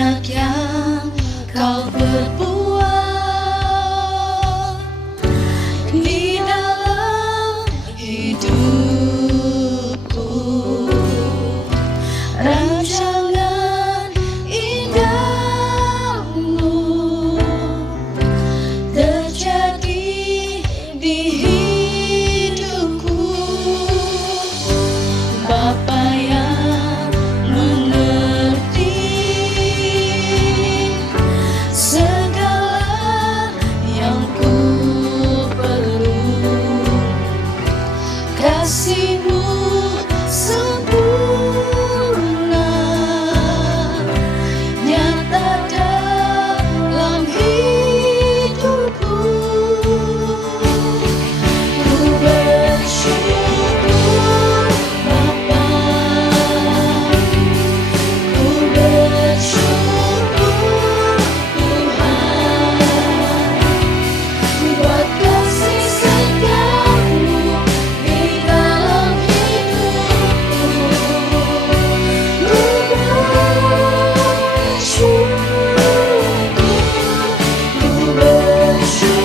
banyak yang kau perbuat di dalam hidupku. Rancangan indahmu terjadi di hidupku. Bapa yang mengerti segala yang ku perlu, kasih-Mu sempurna nyata dalam hidupku. Ku bersyukur Bapa, ku bersyukur Tuhan, buat kasih setia-Mu di dalam hidupku. Ku bersyukur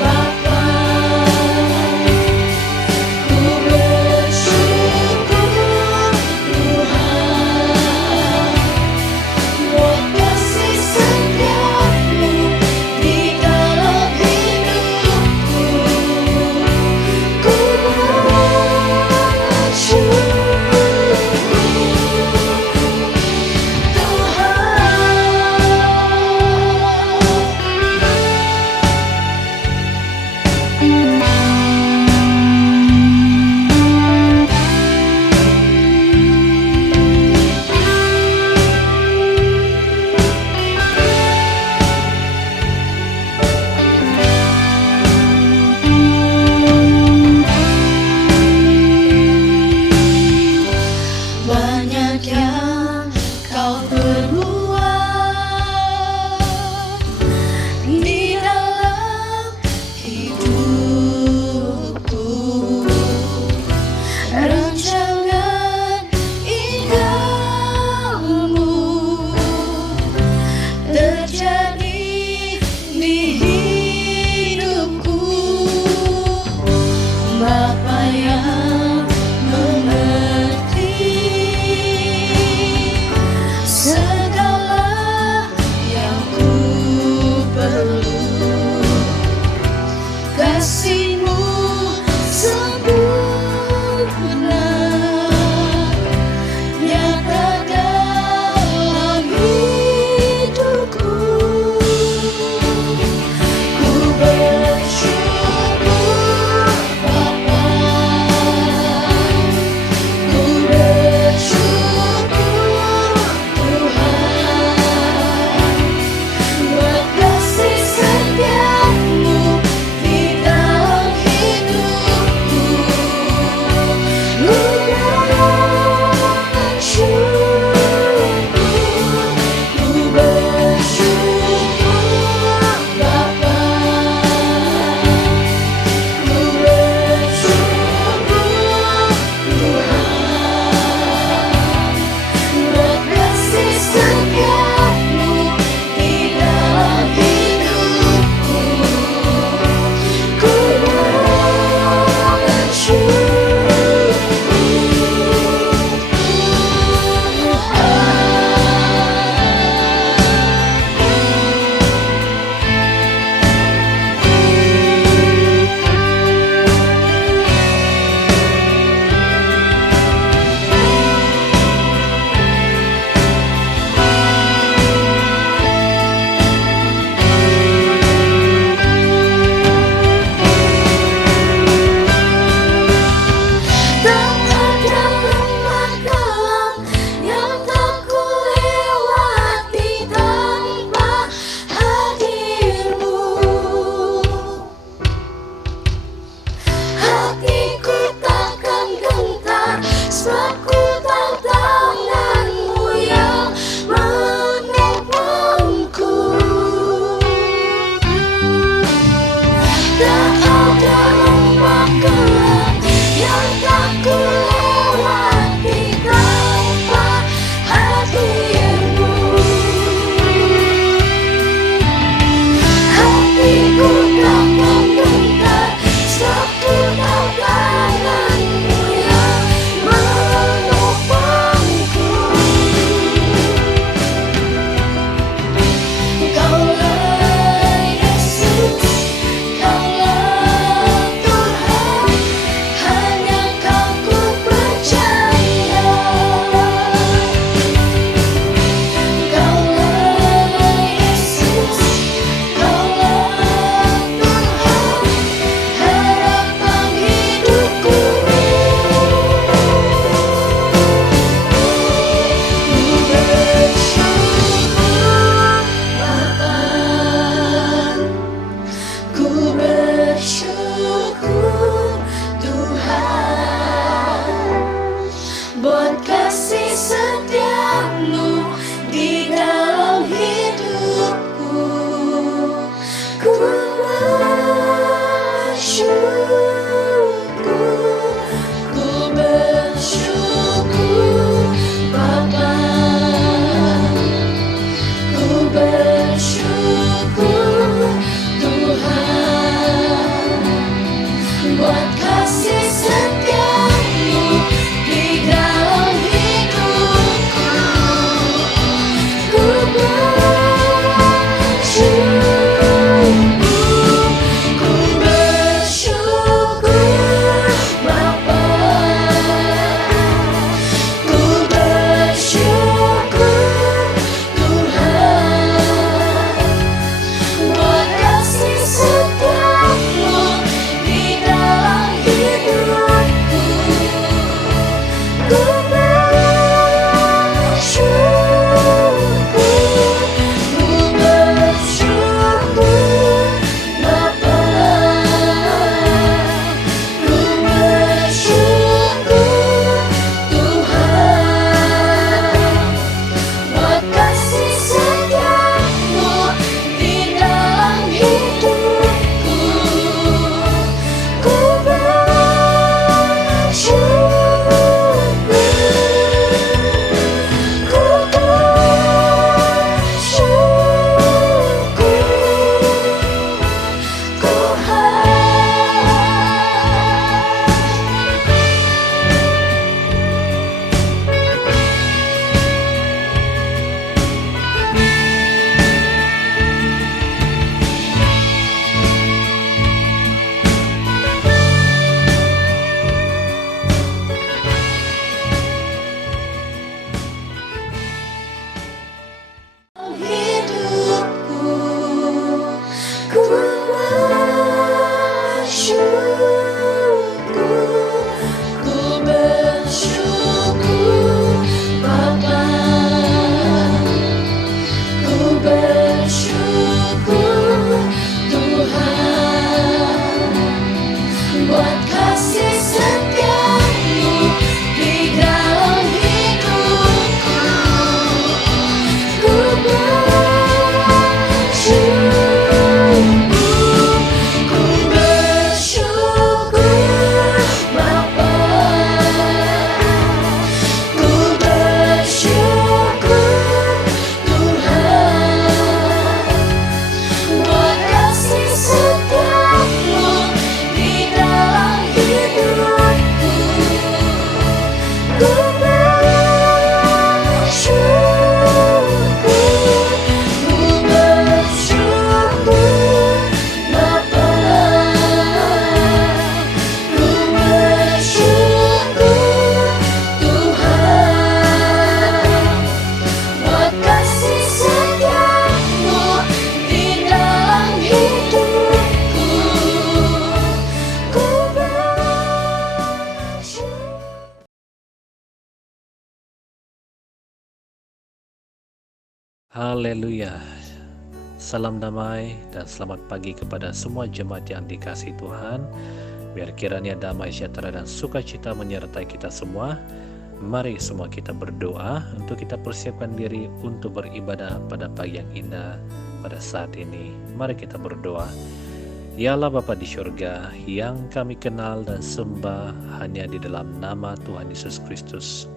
Bapa, ku bersyukur Tuhan, buat kasih setia-Mu di dalam hidupku. Ku banyak yang kau perbuat di dalam hidupku. Rancangan indahmu terjadi di hidupku. Bapa yang mengerti segala yang ku perlu, kasih-Mu sempurna nyata dalam hidupku. Ku bersyukur Bapa, ku bersyukur Tuhan, buat kasih setia-Mu di dalam hidupku. Haleluya. Salam damai dan selamat pagi kepada semua jemaat yang dikasihi Tuhan. Biar kiranya damai sejahtera dan sukacita menyertai kita semua. Mari semua kita berdoa untuk kita persiapkan diri untuk beribadah pada pagi yang indah pada saat ini. Mari kita berdoa. Ya Allah Bapa di surga, yang kami kenal dan sembah hanya di dalam nama Tuhan Yesus Kristus.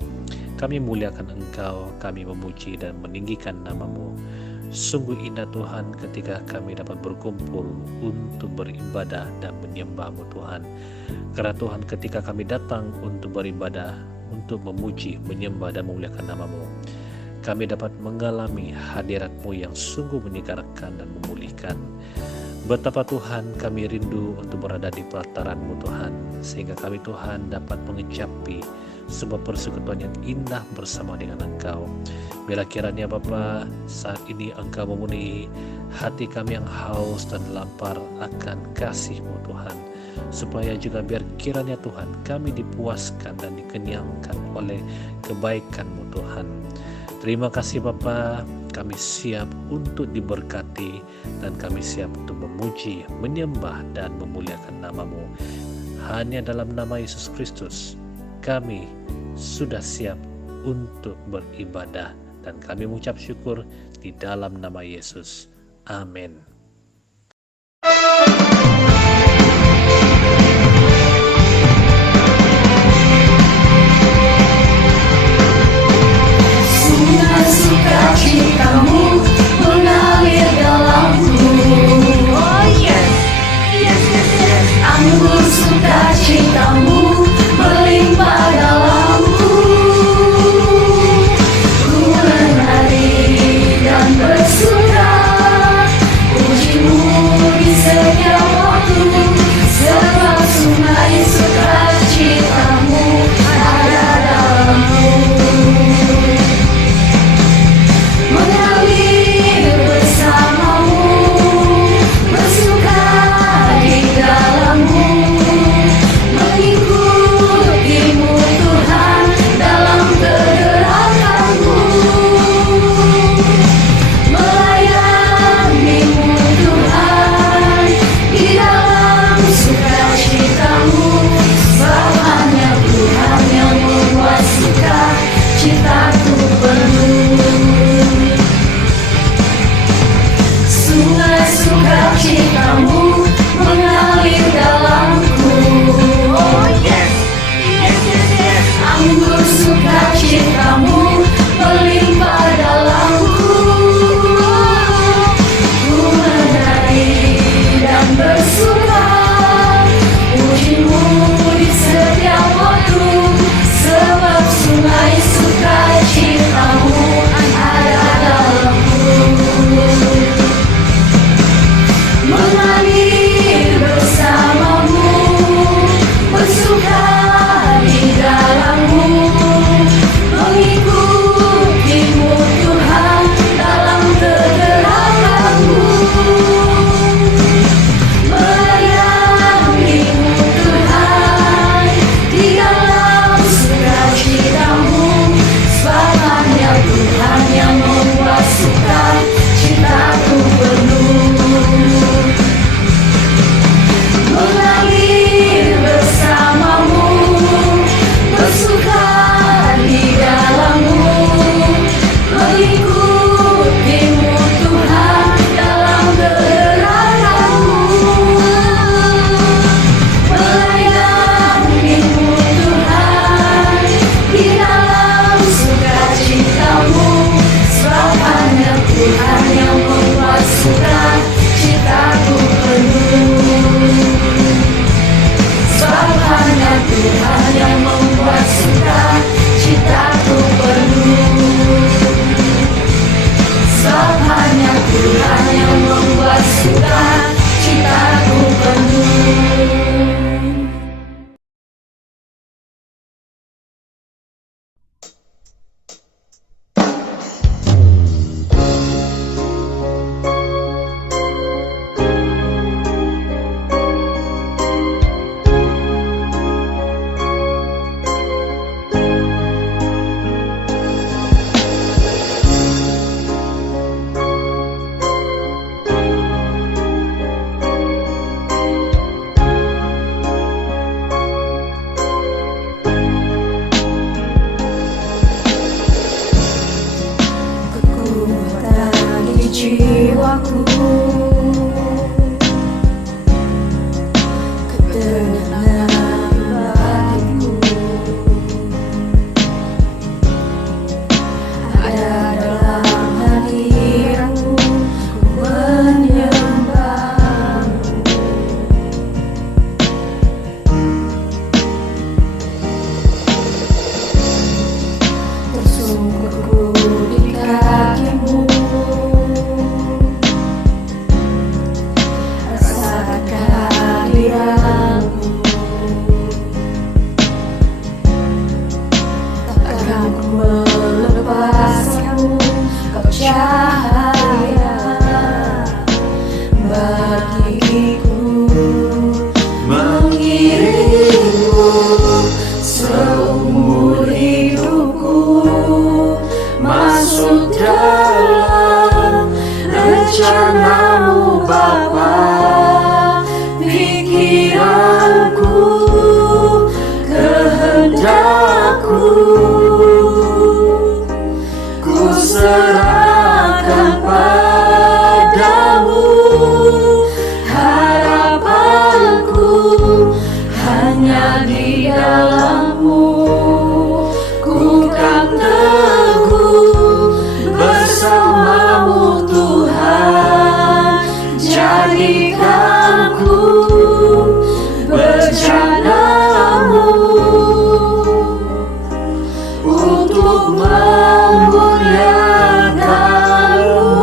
Kami muliakan Engkau, kami memuji dan meninggikan nama-Mu. Sungguh indah Tuhan ketika kami dapat berkumpul untuk beribadah dan menyembah-Mu Tuhan. Karena Tuhan ketika kami datang untuk beribadah, untuk memuji, menyembah dan memuliakan nama-Mu, kami dapat mengalami hadirat-Mu yang sungguh menyegarkan dan memulihkan. Betapa Tuhan kami rindu untuk berada di pelataran-Mu Tuhan, sehingga kami Tuhan dapat mengecapi sebuah persekutuan yang indah bersama dengan Engkau. Bila kiranya Bapa saat ini Engkau memenuhi hati kami yang haus dan lapar akan kasih-Mu Tuhan, supaya juga biar kiranya Tuhan kami dipuaskan dan dikenyangkan oleh kebaikan-Mu Tuhan. Terima kasih Bapa, kami siap untuk diberkati dan kami siap untuk memuji, menyembah dan memuliakan nama-Mu. Hanya dalam nama Yesus Kristus kami sudah siap untuk beribadah dan kami mengucap syukur di dalam nama Yesus. Amin. Sungai sukacitamu mengalir dalamku. Oh yes, yes, yes, yes. Anggur sukacitamu melimpah dalamku. Ku menari dan bersuka, ku Takkan ku melepaskanmu, kau cahaya bagiku, mengiringku seumur hidupku, masuk dalam rencanamu Bapa. Pikiranku, kehendakku, ku serahkan padamu. Harapanku hanya di dalam-Mu, ku kan teguh bersama-Mu Tuhan. Jadikan ku berjanamu untuk memuliakan-Mu.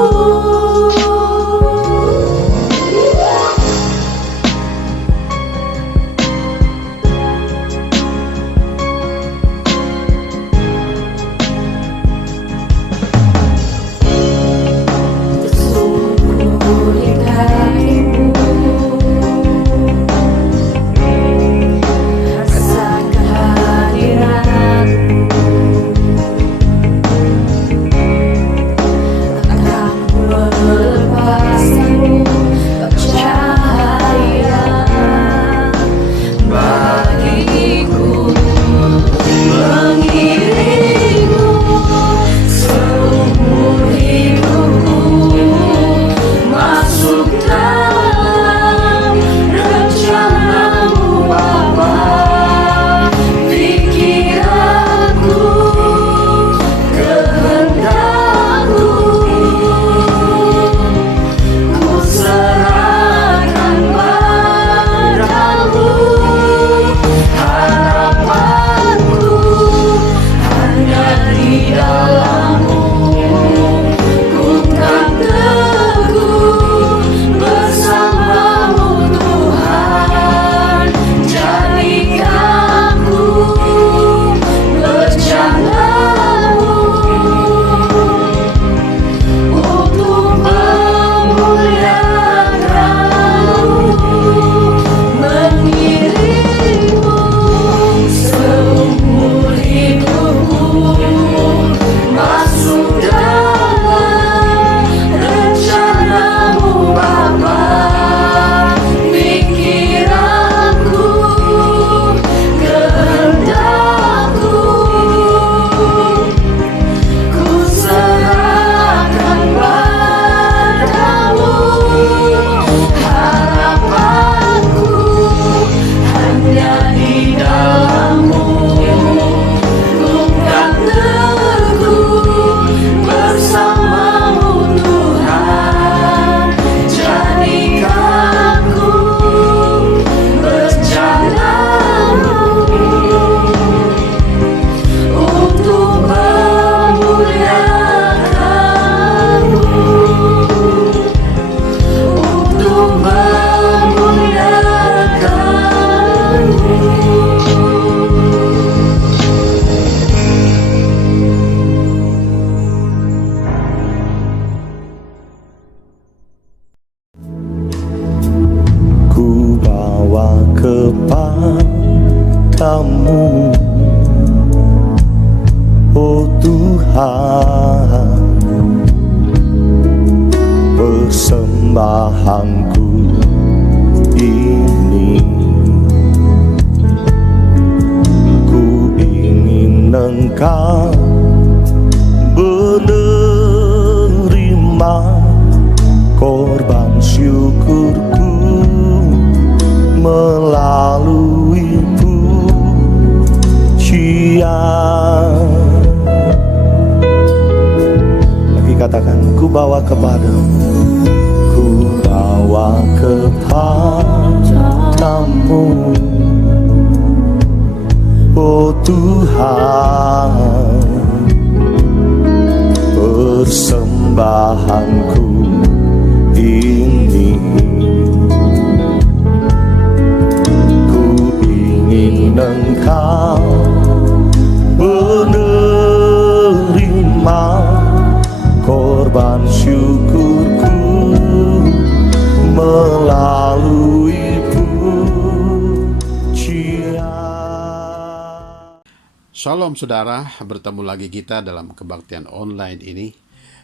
Sungguh di kaki-Mu, rasakan hadirat-Mu. Takkan ku melepaskanmu, kau cahaya bagiku, mengiringku seumur hidupku, masuk dalam rencana-Mu Bapa. Pikiranku, kehendakku, ku serahkan padamu. Harapanku hanya di dalam-Mu, ku kan teguh bersama-Mu Tuhan. Jadikan ku berjanamu untuk memuliakan-Mu, mengiringmu seumur hidupku, masuk dalam rencana-Mu Bapa. Pikiranku, kehendakku, ku serahkan padamu. Harapanku hanya di dalam-Mu, ku kan teguh bersama-Mu Tuhan. Jadikan ku berjanamu untuk memuliakan-Mu, untuk memuliakan-Mu. Ku bawa kepadamu, oh Tuhan, persembahanku ini. Ku ingin Engkau menerima korban syukurku melalui pujian. Lagi katakan, ku bawa kepadamu, ku bawa kepadamu, oh Tuhan, persembahanku ini. Ku ingin Engkau benar Shalom saudara, bertemu lagi kita dalam kebaktian online ini.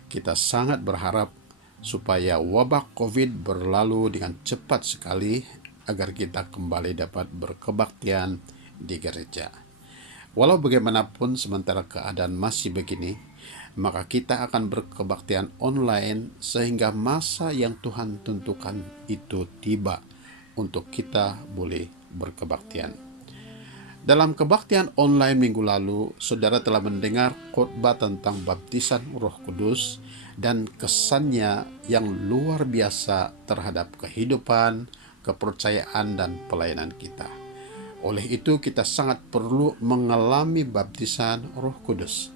Kita sangat berharap supaya wabah COVID berlalu dengan cepat sekali agar kita kembali dapat berkebaktian di gereja. Walau bagaimanapun sementara keadaan masih begini, maka kita akan berkebaktian online sehingga masa yang Tuhan tentukan itu tiba untuk kita boleh berkebaktian. Dalam kebaktian online minggu lalu, saudara telah mendengar khotbah tentang baptisan Roh Kudus dan kesannya yang luar biasa terhadap kehidupan, kepercayaan, dan pelayanan kita. Oleh itu, kita sangat perlu mengalami baptisan Roh Kudus.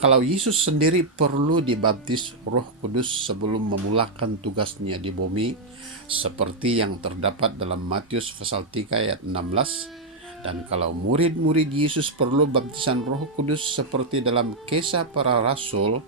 Kalau Yesus sendiri perlu dibaptis Roh Kudus sebelum memulakan tugasnya di bumi, seperti yang terdapat dalam Matius pasal 3 ayat 16, dan kalau murid-murid Yesus perlu baptisan Roh Kudus seperti dalam Kisah Para Rasul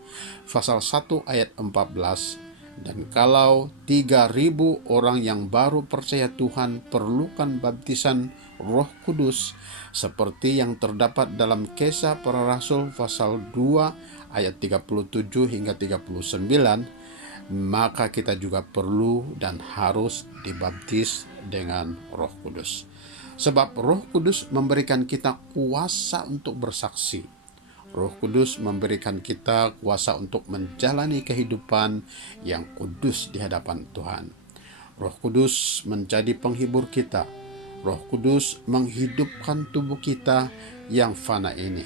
pasal 1 ayat 14, dan kalau 3.000 orang yang baru percaya Tuhan perlukan baptisan Roh Kudus seperti yang terdapat dalam Kisah Para Rasul pasal 2 ayat 37 hingga 39, maka kita juga perlu dan harus dibaptis dengan Roh Kudus. Sebab Roh Kudus memberikan kita kuasa untuk bersaksi. Roh Kudus memberikan kita kuasa untuk menjalani kehidupan yang kudus di hadapan Tuhan. Roh Kudus menjadi penghibur kita. Roh Kudus menghidupkan tubuh kita yang fana ini.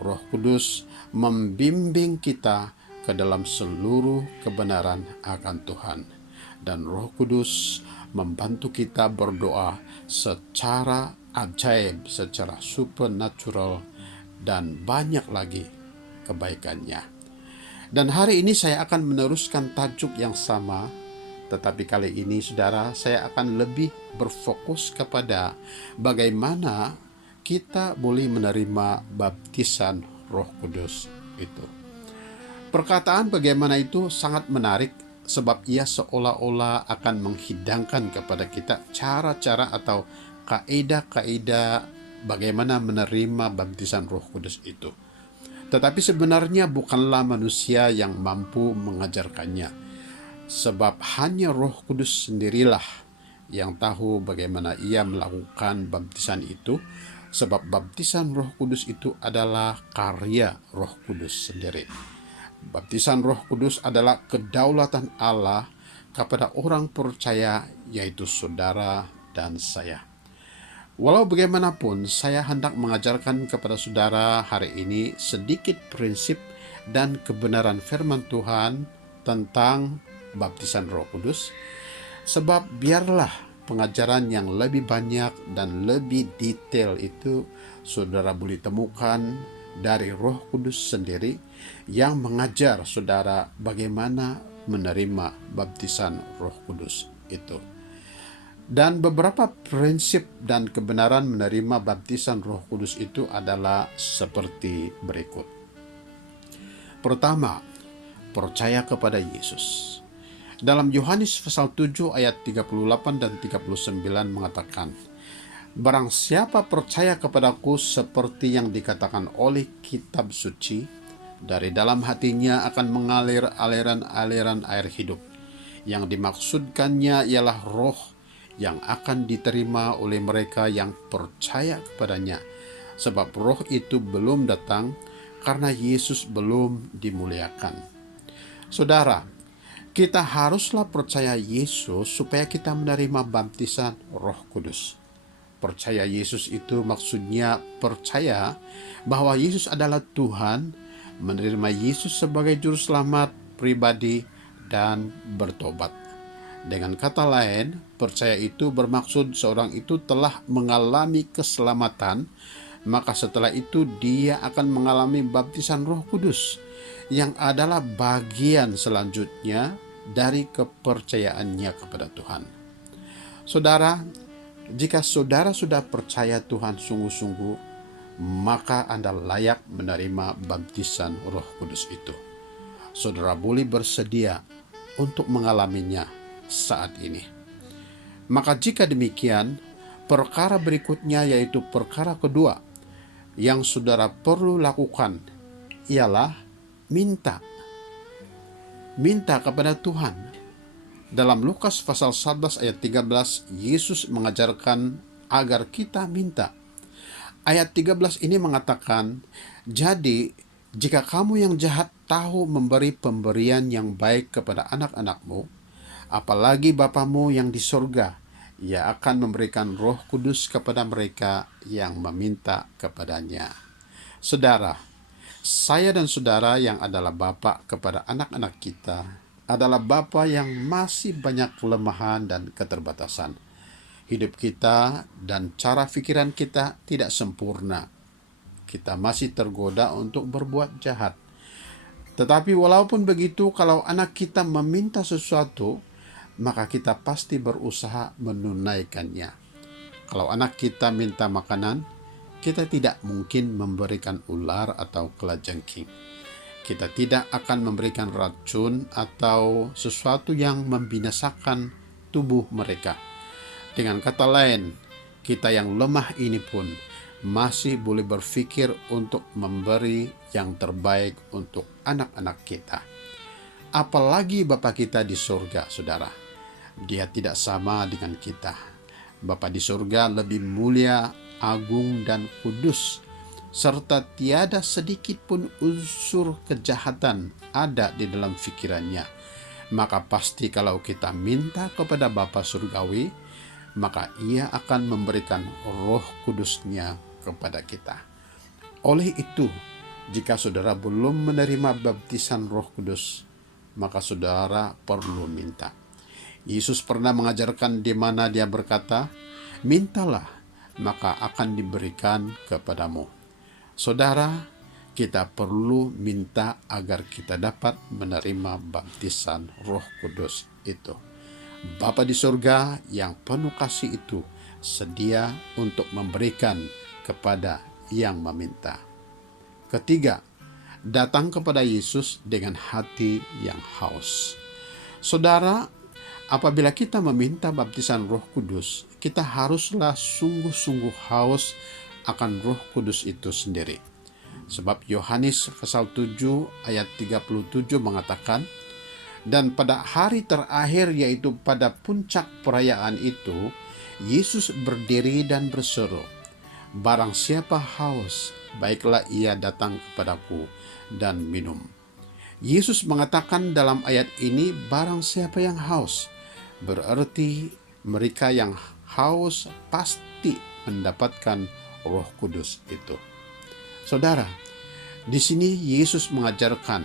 Roh Kudus membimbing kita ke dalam seluruh kebenaran akan Tuhan. Dan Roh Kudus membantu kita berdoa secara ajaib, secara supernatural, dan banyak lagi kebaikannya. Dan hari ini saya akan meneruskan tajuk yang sama, tetapi kali ini saudara, saya akan lebih berfokus kepada bagaimana kita boleh menerima baptisan Roh Kudus itu. Perkataan bagaimana itu sangat menarik, sebab ia seolah-olah akan menghidangkan kepada kita cara-cara atau kaidah-kaidah bagaimana menerima baptisan Roh Kudus itu. Tetapi sebenarnya bukanlah manusia yang mampu mengajarkannya, sebab hanya Roh Kudus sendirilah yang tahu bagaimana ia melakukan baptisan itu, sebab baptisan Roh Kudus itu adalah karya Roh Kudus sendiri. Baptisan Roh Kudus adalah kedaulatan Allah kepada orang percaya, yaitu saudara dan saya. Walau bagaimanapun, saya hendak mengajarkan kepada saudara hari ini sedikit prinsip dan kebenaran firman Tuhan tentang baptisan Roh Kudus, sebab biarlah pengajaran yang lebih banyak dan lebih detail itu saudara boleh temukan dari Roh Kudus sendiri yang mengajar saudara bagaimana menerima baptisan Roh Kudus itu. Dan beberapa prinsip dan kebenaran menerima baptisan Roh Kudus itu adalah seperti berikut. Pertama, percaya kepada Yesus. Dalam Yohanes pasal 7 ayat 38 dan 39 mengatakan, "Barang siapa percaya kepadaku seperti yang dikatakan oleh kitab suci, dari dalam hatinya akan mengalir aliran-aliran air hidup. Yang dimaksudkannya ialah roh yang akan diterima oleh mereka yang percaya kepadanya. Sebab roh itu belum datang karena Yesus belum dimuliakan." Saudara, kita haruslah percaya Yesus supaya kita menerima baptisan Roh Kudus. Percaya Yesus itu maksudnya percaya bahwa Yesus adalah Tuhan, menerima Yesus sebagai juru selamat pribadi, dan bertobat. Dengan kata lain, percaya itu bermaksud seorang itu telah mengalami keselamatan, maka setelah itu dia akan mengalami baptisan Roh Kudus, yang adalah bagian selanjutnya dari kepercayaannya kepada Tuhan. Saudara, jika saudara sudah percaya Tuhan sungguh-sungguh, maka Anda layak menerima baptisan Roh Kudus itu. Saudara boleh bersedia untuk mengalaminya saat ini. Maka jika demikian, perkara berikutnya yaitu perkara kedua, yang saudara perlu lakukan ialah minta. Minta kepada Tuhan. Dalam Lukas pasal 11 ayat 13, Yesus mengajarkan agar kita minta. Ayat 13 ini mengatakan, "Jadi, jika kamu yang jahat tahu memberi pemberian yang baik kepada anak-anakmu, apalagi Bapamu yang di sorga, Ia akan memberikan Roh Kudus kepada mereka yang meminta kepadanya." Saudara, saya dan saudara yang adalah bapa kepada anak-anak kita adalah bapa yang masih banyak kelemahan dan keterbatasan. Hidup kita dan cara pikiran kita tidak sempurna. Kita masih tergoda untuk berbuat jahat. Tetapi walaupun begitu, kalau anak kita meminta sesuatu, maka kita pasti berusaha menunaikannya. Kalau anak kita minta makanan, kita tidak mungkin memberikan ular atau kelajengking. Kita tidak akan memberikan racun atau sesuatu yang membinasakan tubuh mereka. Dengan kata lain, kita yang lemah ini pun masih boleh berpikir untuk memberi yang terbaik untuk anak-anak kita. Apalagi Bapa kita di surga, saudara. Dia tidak sama dengan kita. Bapa di surga lebih mulia, agung, dan kudus, serta tiada sedikit pun unsur kejahatan ada di dalam pikirannya. Maka pasti kalau kita minta kepada Bapa surgawi, maka Ia akan memberikan Roh Kudus-Nya kepada kita. Oleh itu, jika saudara belum menerima baptisan Roh Kudus, maka saudara perlu minta. Yesus pernah mengajarkan di mana Dia berkata, "Mintalah, maka akan diberikan kepadamu." Saudara, kita perlu minta agar kita dapat menerima baptisan Roh Kudus itu. Bapa di surga yang penuh kasih itu sedia untuk memberikan kepada yang meminta. Ketiga, datang kepada Yesus dengan hati yang haus. Saudara, apabila kita meminta baptisan Roh Kudus, kita haruslah sungguh-sungguh haus akan Roh Kudus itu sendiri. Sebab Yohanes pasal 7 ayat 37 mengatakan, "Dan pada hari terakhir, yaitu pada puncak perayaan itu, Yesus berdiri dan berseru, 'Barang siapa haus, baiklah ia datang kepadaku dan minum.'" Yesus mengatakan dalam ayat ini, barang siapa yang haus, berarti mereka yang haus pasti mendapatkan Roh Kudus itu. Saudara, di sini Yesus mengajarkan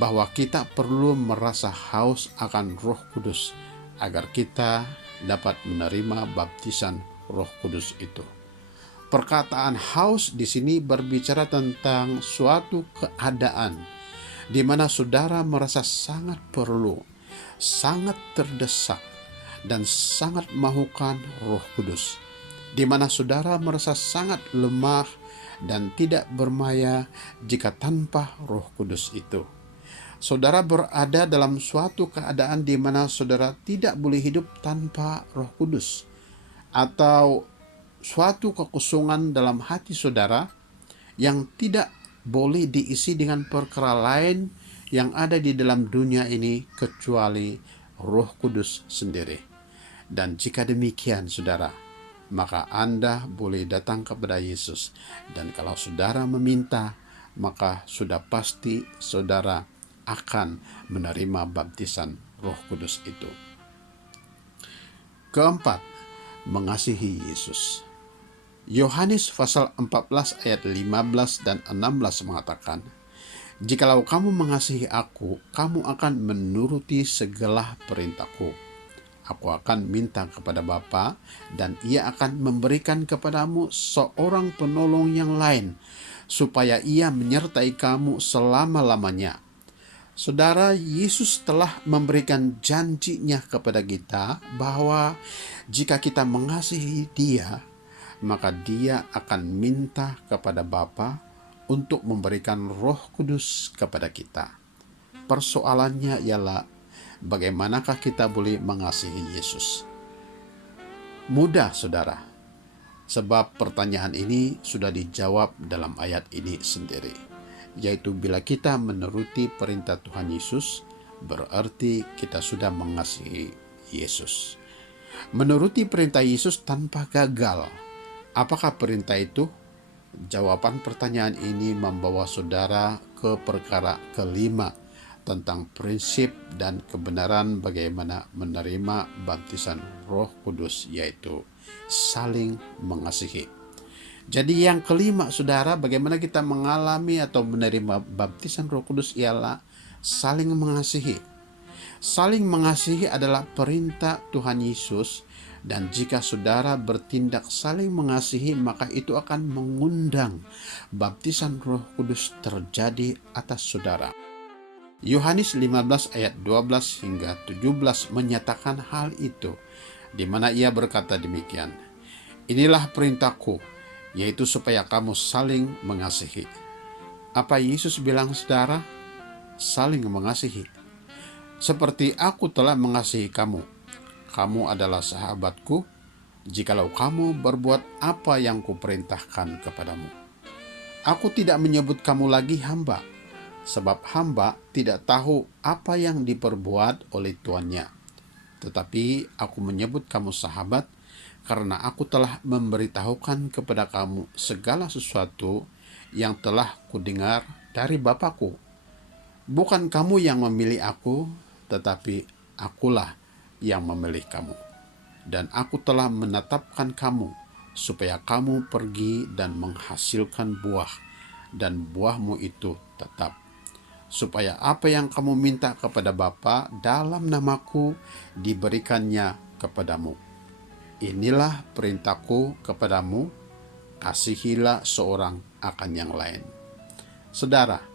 bahwa kita perlu merasa haus akan Roh Kudus agar kita dapat menerima baptisan Roh Kudus itu. Perkataan haus di sini berbicara tentang suatu keadaan di mana saudara merasa sangat perlu, sangat terdesak, dan sangat mahukan Roh Kudus, di mana saudara merasa sangat lemah dan tidak berdaya jika tanpa Roh Kudus itu. Saudara berada dalam suatu keadaan di mana saudara tidak boleh hidup tanpa Roh Kudus, atau suatu kekosongan dalam hati saudara yang tidak boleh diisi dengan perkara lain yang ada di dalam dunia ini kecuali Roh Kudus sendiri. Dan jika demikian, saudara, maka Anda boleh datang kepada Yesus. Dan kalau saudara meminta, maka sudah pasti saudara akan menerima baptisan Roh Kudus itu. Keempat, mengasihi Yesus. Yohanes pasal 14 ayat 15 dan 16 mengatakan, "Jikalau kamu mengasihi aku, kamu akan menuruti segala perintahku. Aku akan minta kepada Bapa, dan Ia akan memberikan kepadamu seorang penolong yang lain, supaya Ia menyertai kamu selama-lamanya." Saudara, Yesus telah memberikan janjinya kepada kita bahwa jika kita mengasihi Dia, maka Dia akan minta kepada Bapa untuk memberikan Roh Kudus kepada kita. Persoalannya ialah bagaimanakah kita boleh mengasihi Yesus? Mudah, saudara. Sebab pertanyaan ini sudah dijawab dalam ayat ini sendiri, yaitu bila kita menuruti perintah Tuhan Yesus, berarti kita sudah mengasihi Yesus. Menuruti perintah Yesus tanpa gagal. Apakah perintah itu? Jawaban pertanyaan ini membawa saudara ke perkara kelima tentang prinsip dan kebenaran bagaimana menerima baptisan Roh Kudus, yaitu saling mengasihi. Jadi yang kelima saudara, bagaimana kita mengalami atau menerima baptisan Roh Kudus ialah saling mengasihi. Saling mengasihi adalah perintah Tuhan Yesus, dan jika saudara bertindak saling mengasihi, maka itu akan mengundang baptisan Roh Kudus terjadi atas saudara. Yohanes 15 ayat 12 hingga 17 menyatakan hal itu, di mana ia berkata demikian, "Inilah perintahku, yaitu supaya kamu saling mengasihi." Apa Yesus bilang saudara? Saling mengasihi. Seperti aku telah mengasihi kamu, kamu adalah sahabatku, jikalau kamu berbuat apa yang kuperintahkan kepadamu. Aku tidak menyebut kamu lagi hamba, sebab hamba tidak tahu apa yang diperbuat oleh tuannya. Tetapi aku menyebut kamu sahabat, karena aku telah memberitahukan kepada kamu segala sesuatu yang telah kudengar dari Bapakku. Bukan kamu yang memilih aku, tetapi akulah yang memilih kamu. Dan aku telah menetapkan kamu, supaya kamu pergi dan menghasilkan buah, dan buahmu itu tetap. Supaya apa yang kamu minta kepada Bapa dalam namaku diberikannya kepadamu. Inilah perintahku kepadamu, kasihilah seorang akan yang lain. Saudara,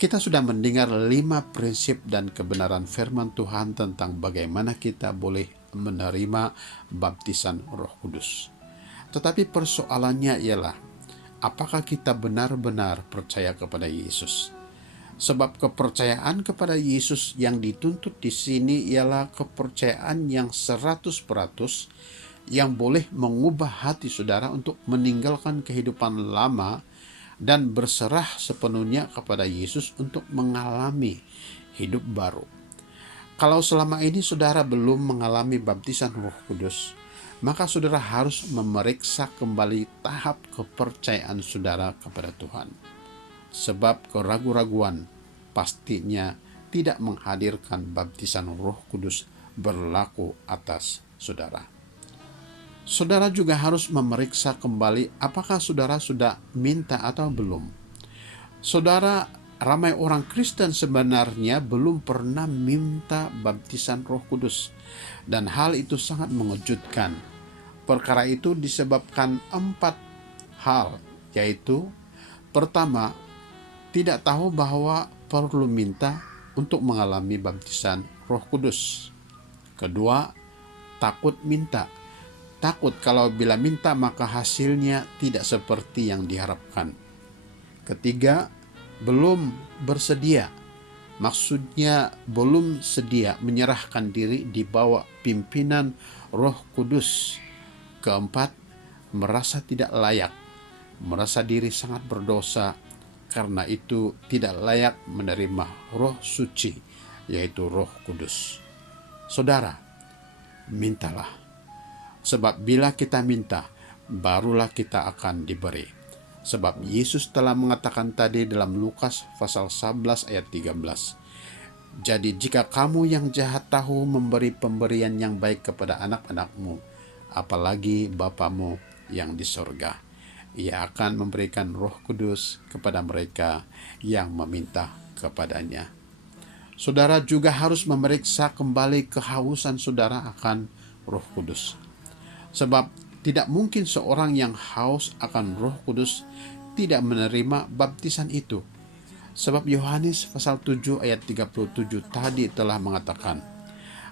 kita sudah mendengar 5 prinsip dan kebenaran firman Tuhan tentang bagaimana kita boleh menerima baptisan Roh Kudus. Tetapi persoalannya ialah, apakah kita benar-benar percaya kepada Yesus? Sebab kepercayaan kepada Yesus yang dituntut di sini ialah kepercayaan yang 100% yang boleh mengubah hati saudara untuk meninggalkan kehidupan lama dan berserah sepenuhnya kepada Yesus untuk mengalami hidup baru. Kalau selama ini saudara belum mengalami baptisan Roh Kudus, maka saudara harus memeriksa kembali tahap kepercayaan saudara kepada Tuhan. Sebab keraguan-raguan pastinya tidak menghadirkan baptisan Roh Kudus berlaku atas saudara. Saudara juga harus memeriksa kembali apakah saudara sudah minta atau belum. Saudara, ramai orang Kristen sebenarnya belum pernah minta baptisan Roh Kudus, dan hal itu sangat mengejutkan. Perkara itu disebabkan 4 hal, yaitu pertama, tidak tahu bahwa perlu minta untuk mengalami baptisan Roh Kudus. Kedua, takut minta. Takut kalau bila minta maka hasilnya tidak seperti yang diharapkan. Ketiga, belum bersedia. Maksudnya belum sedia menyerahkan diri di bawah pimpinan Roh Kudus. Keempat, merasa tidak layak, merasa diri sangat berdosa, karena itu tidak layak menerima Roh Suci, yaitu Roh Kudus. Saudara, mintalah. Sebab bila kita minta, barulah kita akan diberi. Sebab Yesus telah mengatakan tadi dalam Lukas pasal 11 ayat 13. Jadi jika kamu yang jahat tahu memberi pemberian yang baik kepada anak-anakmu, apalagi Bapamu yang di sorga, Ia akan memberikan Roh Kudus kepada mereka yang meminta kepadanya. Saudara juga harus memeriksa kembali kehausan saudara akan Roh Kudus. Sebab tidak mungkin seorang yang haus akan Roh Kudus tidak menerima baptisan itu. Sebab Yohanes pasal 7 ayat 37 tadi telah mengatakan,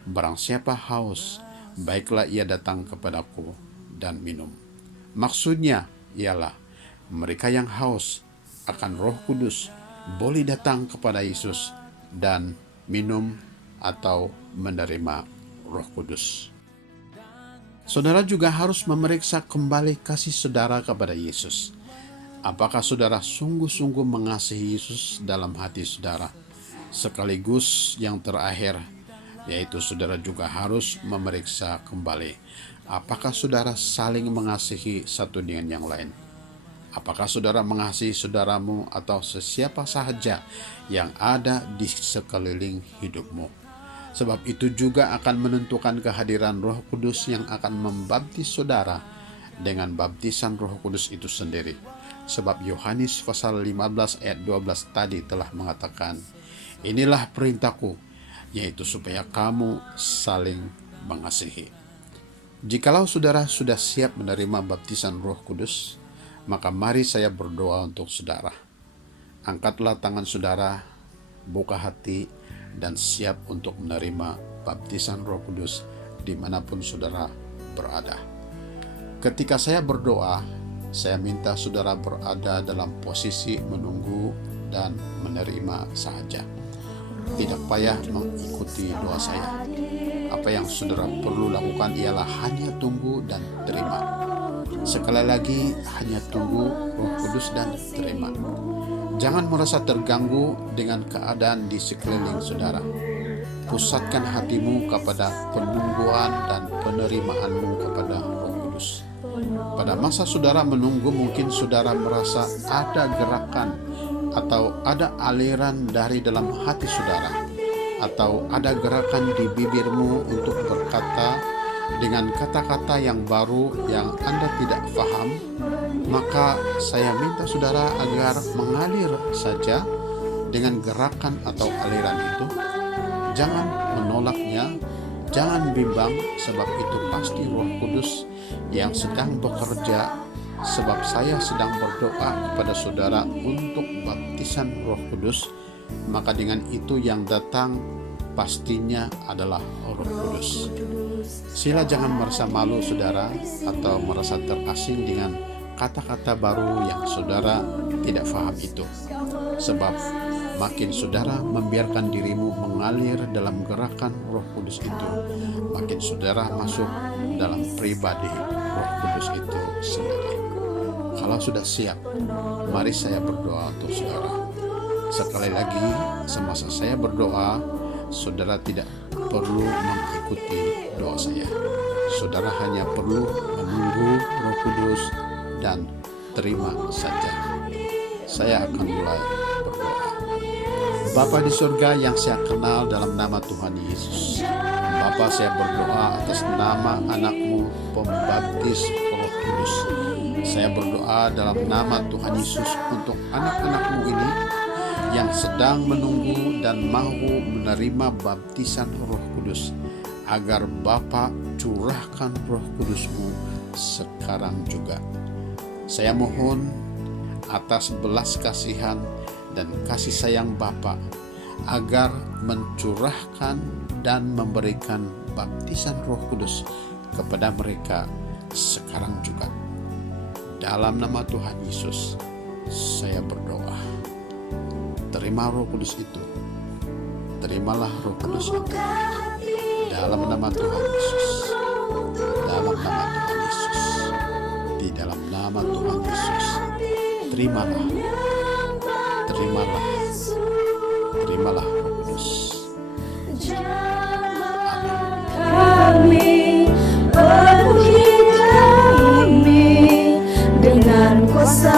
"Barang siapa haus, baiklah ia datang kepadaku dan minum." Maksudnya ialah mereka yang haus akan Roh Kudus boleh datang kepada Yesus dan minum atau menerima Roh Kudus. Saudara juga harus memeriksa kembali kasih saudara kepada Yesus. Apakah saudara sungguh-sungguh mengasihi Yesus dalam hati saudara? Sekaligus yang terakhir, yaitu saudara juga harus memeriksa kembali apakah saudara saling mengasihi satu dengan yang lain. Apakah saudara mengasihi saudaramu atau sesiapa sahaja yang ada di sekeliling hidupmu? Sebab itu juga akan menentukan kehadiran Roh Kudus yang akan membaptis saudara dengan baptisan Roh Kudus itu sendiri. Sebab Yohanes pasal 15 ayat 12 tadi telah mengatakan, inilah perintahku, yaitu supaya kamu saling mengasihi. Jikalau saudara sudah siap menerima baptisan Roh Kudus, maka mari saya berdoa untuk saudara. Angkatlah tangan saudara, buka hati, dan siap untuk menerima baptisan Roh Kudus dimanapun saudara berada. Ketika saya berdoa, saya minta saudara berada dalam posisi menunggu dan menerima saja. Tidak payah mengikuti doa saya. Apa yang saudara perlu lakukan ialah hanya tunggu dan terima. Sekali lagi, hanya tunggu Roh Kudus dan terima. Jangan merasa terganggu dengan keadaan di sekeliling saudara. Pusatkan hatimu kepada penungguan dan penerimaanmu kepada Roh Kudus. Pada masa saudara menunggu, mungkin saudara merasa ada gerakan atau ada aliran dari dalam hati saudara, atau ada gerakan di bibirmu untuk berkata dengan kata-kata yang baru yang Anda tidak paham. Maka saya minta saudara agar mengalir saja dengan gerakan atau aliran itu. Jangan menolaknya, jangan bimbang, sebab itu pasti Roh Kudus yang sedang bekerja. Sebab saya sedang berdoa kepada saudara untuk baptisan Roh Kudus, maka dengan itu yang datang pastinya adalah Roh Kudus. Sila jangan merasa malu saudara, atau merasa terasing dengan kata-kata baru yang saudara tidak paham itu. Sebab makin saudara membiarkan dirimu mengalir dalam gerakan Roh Kudus itu, makin saudara masuk dalam pribadi Roh Kudus itu sendiri. Kalau sudah siap, mari saya berdoa untuk saudara. Sekali lagi, semasa saya berdoa, saudara tidak perlu mengikuti doa saya. Saudara hanya perlu menunggu Roh Kudus dan terima saja. Saya akan mulai berdoa. Bapa di surga yang saya kenal dalam nama Tuhan Yesus, Bapa, saya berdoa atas nama anakmu pembaptis Roh Kudus. Saya berdoa dalam nama Tuhan Yesus untuk anak-anakmu ini yang sedang menunggu dan mau menerima baptisan Roh Kudus, agar Bapa curahkan Roh Kudus-Mu sekarang juga. Saya mohon atas belas kasihan dan kasih sayang Bapa, agar mencurahkan dan memberikan baptisan Roh Kudus kepada mereka sekarang juga. Dalam nama Tuhan Yesus, saya berdoa. Terima Roh Kudus itu. Terimalah Roh Kudus itu. Dalam nama Tuhan Yesus. Dalam nama Tuhan Yesus. Di dalam nama Tuhan Yesus. Terimalah. Terimalah. Terimalah Roh Kudus. Kami, penuhi kami dengan kuasa